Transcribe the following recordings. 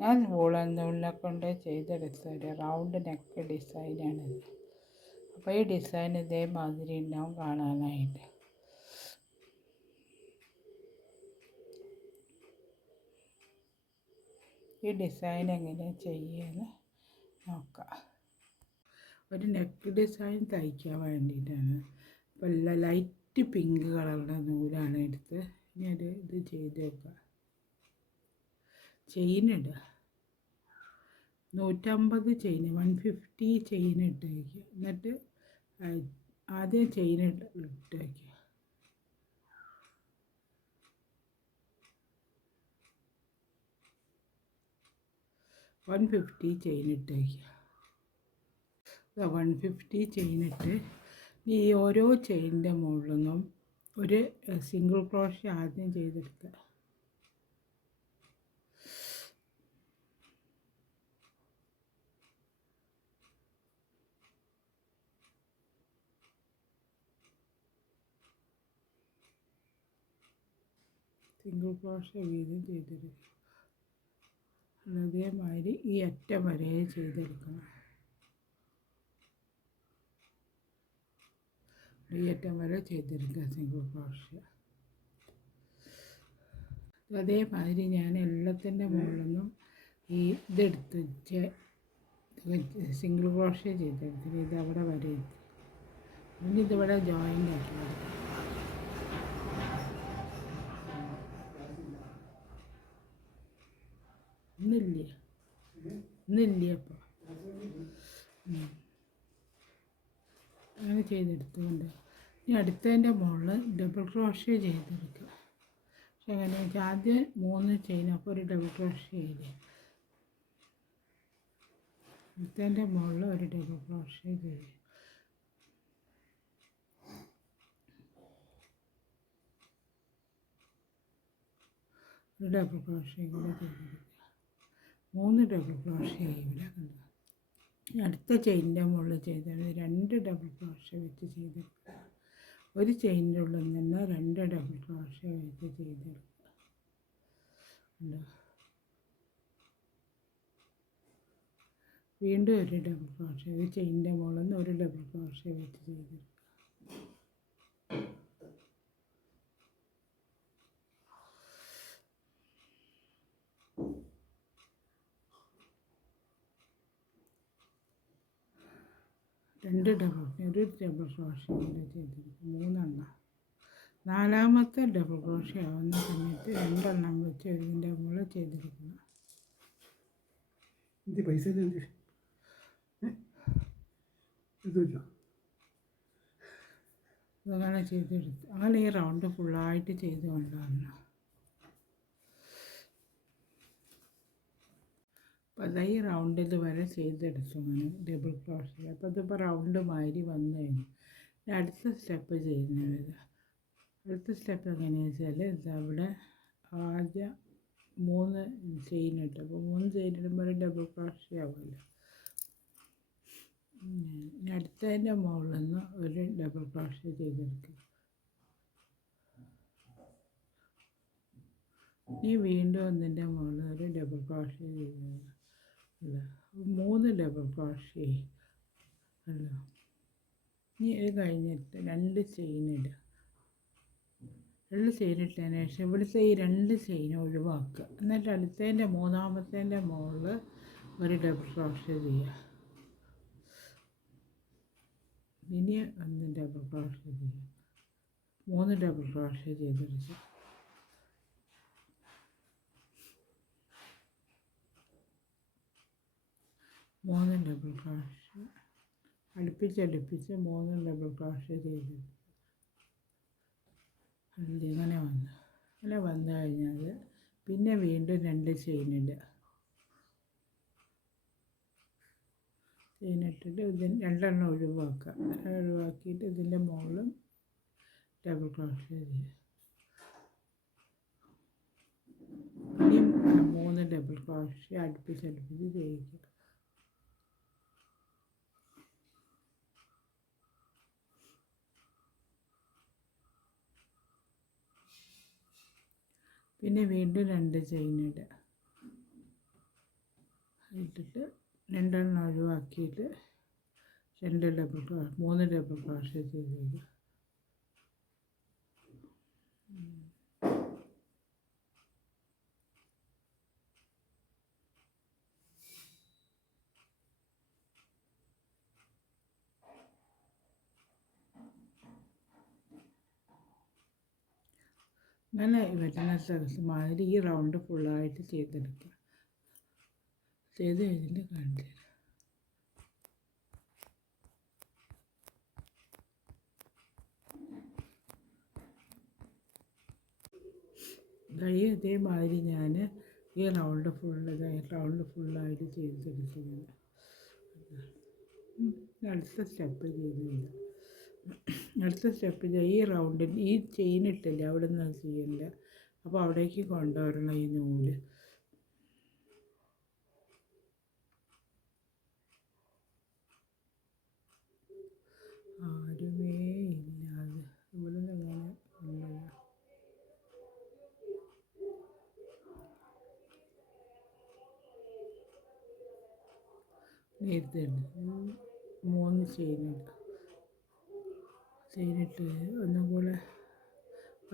ഞാൻ വൂളൻ നൂലിനെ കൊണ്ട് ചെയ്തെടുത്ത ഒരു റൗണ്ട് നെക്ക് ഡിസൈനാണിത്. അപ്പോൾ ഈ ഡിസൈൻ ഇതേമാതിരി ഉണ്ടാവും കാണാനായിട്ട്. ഈ ഡിസൈൻ എങ്ങനെ ചെയ്യുമെന്ന് നോക്കാം. ഒരു നെക്ക് ഡിസൈൻ തയ്ക്കാൻ വേണ്ടിയിട്ടാണ്. അപ്പോൾ ലൈറ്റ് പിങ്ക് കളറുടെ നൂലാണ് എടുത്ത് ഇനി ഇത് ചെയ്ത് വെക്കുക. ചെയിനിടുക. 150 ചെയിൻ, 150 ചെയിൻ ഇട്ട് വയ്ക്കുക. എന്നിട്ട് ആദ്യം ചെയിൻ ഇട്ട് വയ്ക്കുക. വൺ 150 ചെയിൻ ഇട്ട് വയ്ക്കുക. 150 ചെയിൻ ഇട്ട് ഈ ഓരോ ചെയിനിൻ്റെ മുകളിൽ നിന്നും ഒരു സിംഗിൾ ക്രോഷ്യ ആദ്യം ചെയ്തെടുക്കുക. സിംഗിൾ ക്രോഷ്യ വീതം ചെയ്തെടുക്കുക. അതേമാതിരി ഈ അറ്റം വരെ ചെയ്തെടുക്കണം. ഈ അറ്റം വരെ ചെയ്തെടുക്കുക സിംഗിൾ ക്രോഷ്യ. അതേമാതിരി ഞാൻ എല്ലാത്തിൻ്റെ മുകളിൽ നിന്നും ഈ ഇതെടുത്ത് സിംഗിൾ ക്രോഷ്യ ചെയ്തെടുത്തിട്ട് ഇത് അവിടെ വരെ എത്തി. പിന്നെ ഇതിവിടെ ജോയിൻ്റ് ആക്കി കൊടുക്കും. ഇന്നില്ല അപ്പോൾ അങ്ങനെ ചെയ്തെടുത്തുകൊണ്ട് ഇനി അടുത്തതിൻ്റെ മുകളിൽ ഡബിൾ ക്രോഷ്യ ചെയ്തെടുക്കുക. പക്ഷെ എങ്ങനെയാണെന്ന് വെച്ചാൽ ആദ്യം 3 ചെയിൻ, അപ്പോൾ ഒരു ഡബിൾ ക്രോഷ്യ ചെയ്ത് അടുത്തതിൻ്റെ മുകളിൽ ഒരു ഡബിൾ ക്രോഷ്യ ചെയ്ത് ഒരു ഡബിൾ ക്രോഷ്യ കൂടെ ചെയ്തെടുക്കുക. 3 ഡബിൾ ക്രോഷ്യ ഇവിടെ കണ്ടു. അടുത്ത ചെയിനിൻ്റെ മുകളിൽ ചെയ്താൽ 2 ഡബിൾ ക്രോഷ്യ വെച്ച് ചെയ്തെടുക്കുക. ഒരു ചെയിനിൻ്റെ ഉള്ളിൽ നിന്ന് 2 ഡബിൾ ക്രോഷ്യ വെച്ച് ചെയ്തെടുക്കുക. വീണ്ടും ഒരു ഡബിൾ ക്രോഷ്യ, ഒരു ചെയിനിൻ്റെ മുകളിൽ നിന്ന് ഒരു ഡബിൾ ക്രോഷ്യ വെച്ച് ചെയ്തെടുക്കുക. ഒരു ഡബിൾ ക്രോഷ്യ കൂടെ ചെയ്തെടുക്കും. 3 എണ്ണം. 4ാമത്തെ ഡബിൾ ക്രോഷ്യ ആവുന്ന സമയത്ത് 2 എണ്ണം വെച്ച് ഇതിൻ്റെ മുകളിൽ ചെയ്തെടുക്കണം. പൈസ അങ്ങനെ ചെയ്തെടുത്ത് അങ്ങനെ ഈ റൗണ്ട് ഫുള്ളായിട്ട് ചെയ്ത് കൊണ്ടുവരണം. അപ്പോൾ അത് ഈ റൗണ്ടിൽ വരെ ചെയ്തെടുത്തു അങ്ങനെ ഡബിൾ ക്രോഷ്യ. അപ്പോൾ ഇതിപ്പോൾ റൗണ്ട് മാതിരി വന്നു കഴിഞ്ഞു. അടുത്ത സ്റ്റെപ്പ് ചെയ്യുന്നത് അടുത്ത സ്റ്റെപ്പ് എങ്ങനെയാണെന്ന് വെച്ചാൽ ഇതവിടെ ആദ്യം 3 ചെയിൻ ഇട്ടു. അപ്പോൾ 3 ചെയിൻ ഇടുമ്പോൾ ഒരു ഡബിൾ ക്രോഷ്യ ആവുമല്ലോ. അടുത്തതിൻ്റെ മുകളിൽ നിന്ന് ഒരു ഡബിൾ ക്രോഷ്യ ചെയ്തെടുക്കുക. ഇനി വീണ്ടും ഒന്നിൻ്റെ മുകളിൽ ഒരു ഡബിൾ ക്രോഷ്യ ചെയ്തെടുക്കുക. 3 ഡബിൾ ക്രോഷ്യ അല്ലോ. ഇനി ഇത് കഴിഞ്ഞിട്ട് 2 ചെയിൻ ഇടുക. 2 ചെയിൻ ഇട്ടതിന് ശേഷം ഇവിടുത്തെ ഈ 2 ചെയിൻ ഒഴിവാക്കുക. എന്നിട്ട് അടുത്തതിൻ്റെ 3ാമത്തേൻ്റെ മുകളിൽ ഒരു ഡബിൾ ക്രോഷ്യ ചെയ്യുക. ഇനി 1 ഡബിൾ ക്രോഷ്യ ചെയ്യുക. 3 ഡബിൾ ക്രോഷ്യ ചെയ്തെടുക്കുക. മൂന്ന് ഡബിൾ ക്രോഷ്യ അടുപ്പിച്ചടുപ്പിച്ച് 3 ഡബിൾ ക്രോഷ്യ ചെയ്ത് ഇങ്ങനെ വന്നു കഴിഞ്ഞാൽ പിന്നെ വീണ്ടും 2 ചെയിൻ ഇടുക. ചെയിനിട്ടിട്ട് ഇതിന് 2 എണ്ണം ഒഴിവാക്കിയിട്ട് ഇതിൻ്റെ മുകളിലും ഡബിൾ ക്രോഷ്യ ചെയ്യുക. ഇനിയും 3 ഡബിൾ ക്രോഷ്യ അടുപ്പിച്ചടുപ്പിച്ച് ചെയ്യിക്കുക. പിന്നെ വീണ്ടും 2 ചെയിൻ ഇടുക. ഇട്ടിട്ട് രണ്ടെണ്ണം ഒഴിവാക്കിയിട്ട് മൂന്ന് ഡബിൾ ക്രോഷേ ചെയ്തേക്കുക. അങ്ങനെ വരുന്ന സ്ഥലത്ത് മാതിരി ഈ റൗണ്ട് ഫുള്ളായിട്ട് ചെയ്തെടുക്കുക. ചെയ്ത് കഴിഞ്ഞിട്ട് കാണിച്ചു തരാം. ഇതേമാതിരി ഞാൻ ഈ റൗണ്ട് ഫുള്ളായിട്ട് ചെയ്തെടുക്കുന്നത്. അടുത്ത സ്റ്റെപ്പ് ചെയ്യുന്നില്ല. അടുത്ത സ്റ്റെപ്പ് ഈ റൗണ്ടിൽ ഈ ചെയിൻ ഇട്ടില്ല, അവിടെ നിന്ന് ചെയ്യണ്ട. അപ്പോൾ അവിടേക്ക് കൊണ്ടുവരണം ഈ നൂല്. ആരുമേ ഇല്ലാതെ ഇവിടെ നിന്ന് എങ്ങനെ കൊണ്ടുവരാം? നേരത്തെ 3 ചെയിനിട്ട് ഒന്നും കൂടെ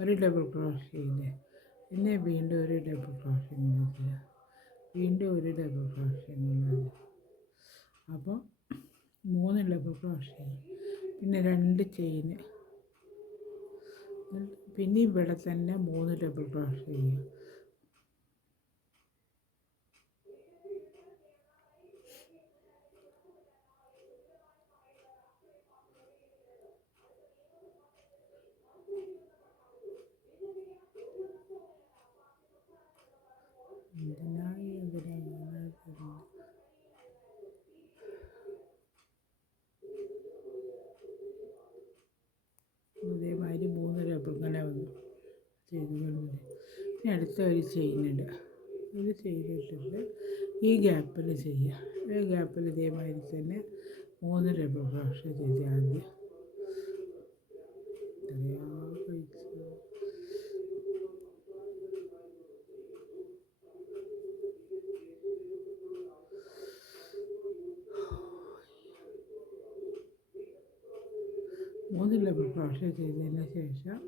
ഒരു ഡബിൾ ക്രോഷ് ചെയ്തേ. പിന്നെ വീണ്ടും ഒരു ഡബിൾ ക്രോഷ് ചെയ്യുക, വീണ്ടും ഒരു ഡബിൾ ക്രോഷ് ചെയ്യുന്നത്. അപ്പോൾ 3 ഡബിൾ ക്രോഷ് ചെയ്യും. പിന്നെ 2 ചെയിന്, പിന്നെ ഇവിടെ തന്നെ 3 ഡബിൾ ക്രോഷ് ചെയ്യും. അതേമാതിരി 3 ഡബിൾ ഇങ്ങനെ വന്നു ചെയ്തുകൊണ്ട് ഇനി അടുത്ത ഒരു ചെയിനിടുക. ഒരു ചെയിനിട്ടിട്ട് ഈ ഗ്യാപ്പിൽ ചെയ്യുക. ഈ ഗ്യാപ്പിൽ ഇതേമാതിരി തന്നെ 3 ഡബിൾ ക്രോഷേ ചെയ്ത് ആദ്യം മൂന്ന് ഡബിൾ ക്രോഷേ ചെയ്തതിന് ശേഷം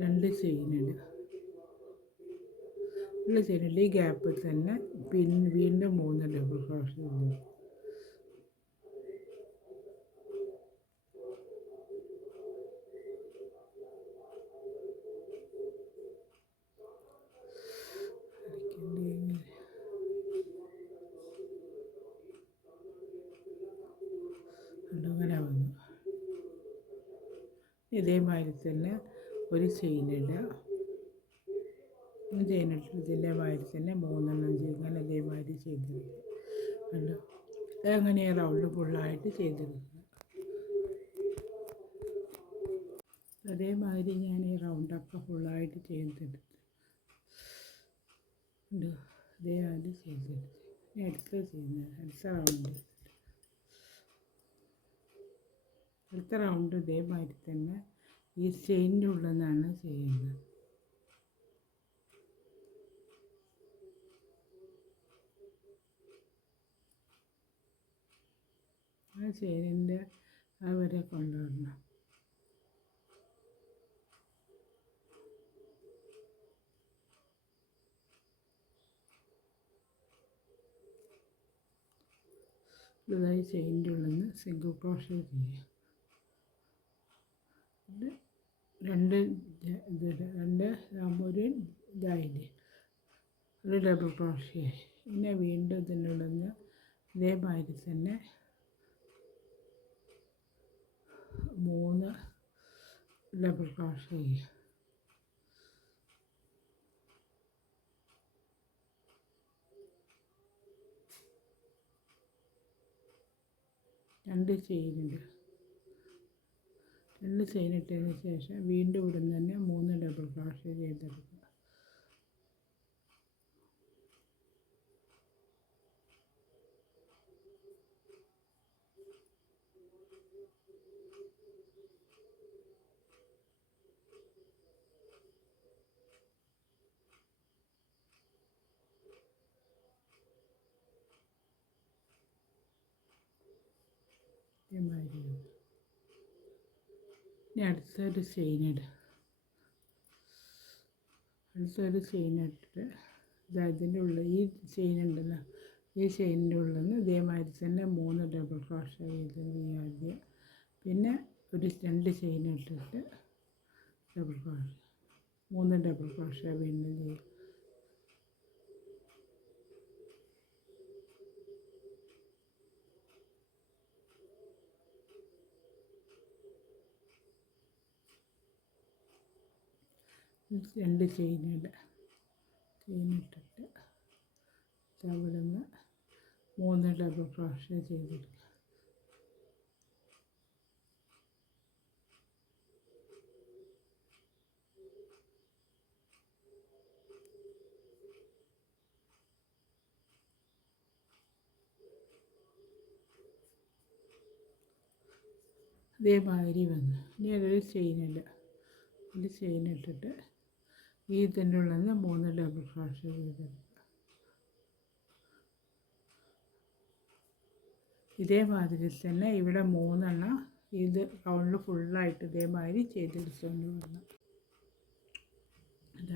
2 ചെയിനിടുക. 2 ചെയിനിട്ട് ഈ ഗ്യാപ്പിൽ തന്നെ വീണ്ടും 3 ഡബിൾ ക്രോഷേ ചെയ്യുക. അങ്ങനെ വന്നു. ഇതേമാതിരി തന്നെ ഒരു ചെയിനിടുക. ചെയിനിട്ട് ഇതിൻ്റെ മാതിരി തന്നെ 3 ഇങ്ങനെ ഇതേമാതിരി ചെയ്തെടുക്കുക. കണ്ടോ? അങ്ങനെ റൗണ്ട് ഫുള്ളായിട്ട് ചെയ്തെടുക്കുക. അതേമാതിരി ഞാൻ ഈ റൗണ്ടൊക്കെ ഫുള്ളായിട്ട് ചെയ്തെടുത്ത് ഇതേമാതിരി ചെയ്തെടുത്ത് അടുത്ത റൗണ്ട് ഇതേമാതിരി തന്നെ ഈ ചെയിനിൻ്റെ ഉള്ളിൽ നിന്നാണ് ചെയ്യുന്നത്. ആ ചെയിനിൻ്റെ വരെ കൊണ്ടുവരണം. ഇതായി ചെയിനിൻ്റെ ഉള്ളിൽ നിന്ന് സിംഗിൾ ക്രോഷേ ചെയ്യുക. രണ്ട് ഒരു ഇതായില്ലേ, ഒരു ഡബിൾ ക്രോഷേ. പിന്നെ വീണ്ടും ഇതിനുള്ളിൽ നിന്ന് ഇതേമാതിരി തന്നെ 3 ഡബിൾ ക്രോഷേ ചെയ്യുക. രണ്ട് ചെയിനിട്ടതിന് ശേഷം വീണ്ടും ഇവിടുന്ന് തന്നെ 3 ഡബിൾ ക്രോഷേ ചെയ്തെടുക്കുക. ഇതേമാതിരി ഇനി അടുത്തൊരു ചെയിൻ ഇട്ടിട്ട് ഇതിൻ്റെ ഉള്ളിൽ ഈ ചെയിൻ ഉണ്ടല്ലോ, ഈ ചെയിനിൻ്റെ ഉള്ളിൽ നിന്ന് ഇതേമാതിരി തന്നെ 3 ഡബിൾ ക്രോഷ്യ ചെയ്ത് ആദ്യം, പിന്നെ ഒരു 2 ചെയിൻ ഇട്ടിട്ട് ഡബിൾ ക്രോഷ്യ 3 ഡബിൾ ക്രോഷ്യ വീണ്ടും ചെയ്യും. രണ്ട് ചെയിനിട്ടിട്ട് അവിടെ നിന്ന് 3 ഡബിൾ ക്രോഷ്യ ചെയ്തെടുക്കുക. ഇതേമാതിരി വന്നു. ഇനി അതൊരു ചെയിൻ ഇട്ടിട്ട് ഈ ഇതിൻ്റെ ഉള്ളിൽ നിന്ന് 3 ഡബിൾ ക്രോഷ്യ ചെയ്തെടുക്കുക. ഇതേമാതിരി തന്നെ ഇവിടെ 3 ഇത് റൗണ്ടിൽ ഫുള്ളായിട്ട് ഇതേമാതിരി ചെയ്തെടുത്തുകൊണ്ട് വരണം.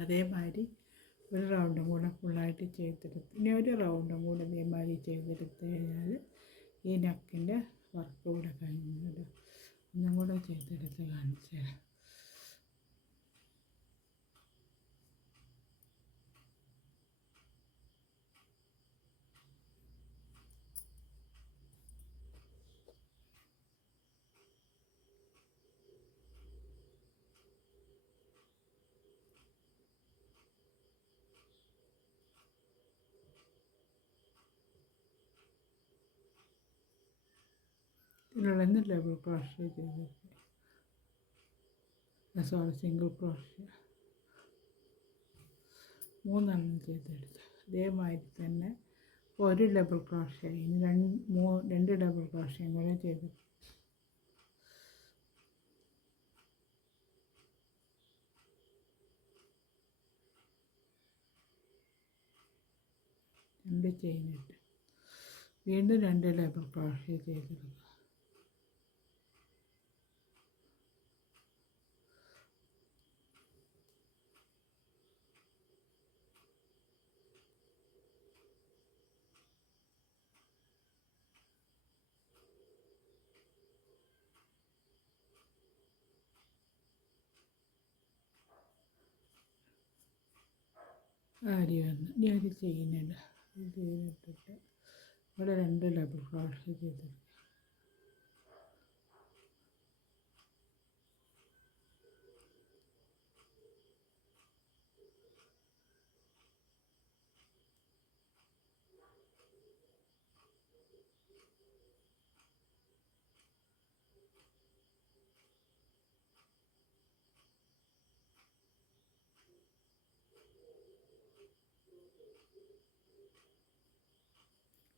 അതേമാതിരി ഒരു റൗണ്ടും കൂടെ ഫുള്ളായിട്ട് ചെയ്തെടുത്ത്, ഇനി ഒരു റൗണ്ടും കൂടെ ഇതേമാതിരി ചെയ്തെടുത്ത് കഴിഞ്ഞാൽ ഈ നെക്കിൻ്റെ വർക്ക് കൂടെ കഴിഞ്ഞിട്ട് ഒന്നും കൂടെ ചെയ്തെടുത്ത് കാണിച്ചു തരാം. ഇതിലുള്ള ഡബിൾ ക്രോഷ്യ ചെയ്തെടുക്കുക, സിംഗിൾ ക്രോഷ്യ 3 ചെയ്തെടുക്കുക. ഇതേമാതിരി തന്നെ ഒരു ഡബിൾ ക്രോഷ്യ, ഇനി 2 ഡബിൾ ക്രോഷ്യം കൂടെ ചെയ്ത് 2 ചെയിനിട്ട് വീണ്ടും 2 ഡബിൾ ക്രോഷ്യ ചെയ്തെടുക്കുക. അരി വന്നു. ഇനി ഒരു ചെയിനിട്ടിട്ട് ഇവിടെ 2 ഡബിൾ ക്രോഷ്യ ചെയ്തെടുക്കുക.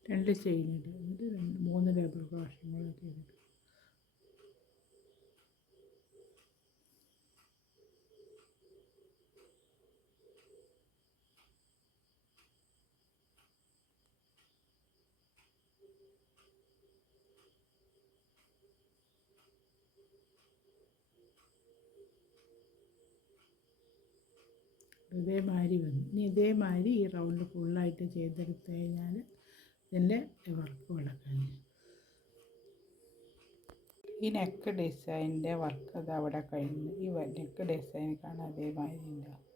രണ്ട് ചെയിനിട്ട് എന്നിട്ട് 3 ഡബിൾ ക്രോഷ്യം ചെയ്തിട്ട് ഇതേമാതിരി വന്നു. ഇനി ഇതേമാതിരി ഈ റൗണ്ട് ഫുള്ളായിട്ട് ചെയ്തെടുത്ത് കഴിഞ്ഞാൽ ഇതിൻ്റെ വർക്ക് ഇവിടെ കഴിഞ്ഞു. ഈ നെക്ക് ഡിസൈനിൻ്റെ വർക്ക് അത് അവിടെ കഴിഞ്ഞു. ഈ നെക്ക് ഡിസൈൻ കാണാൻ അതേമാതിരി ഉണ്ടാവും.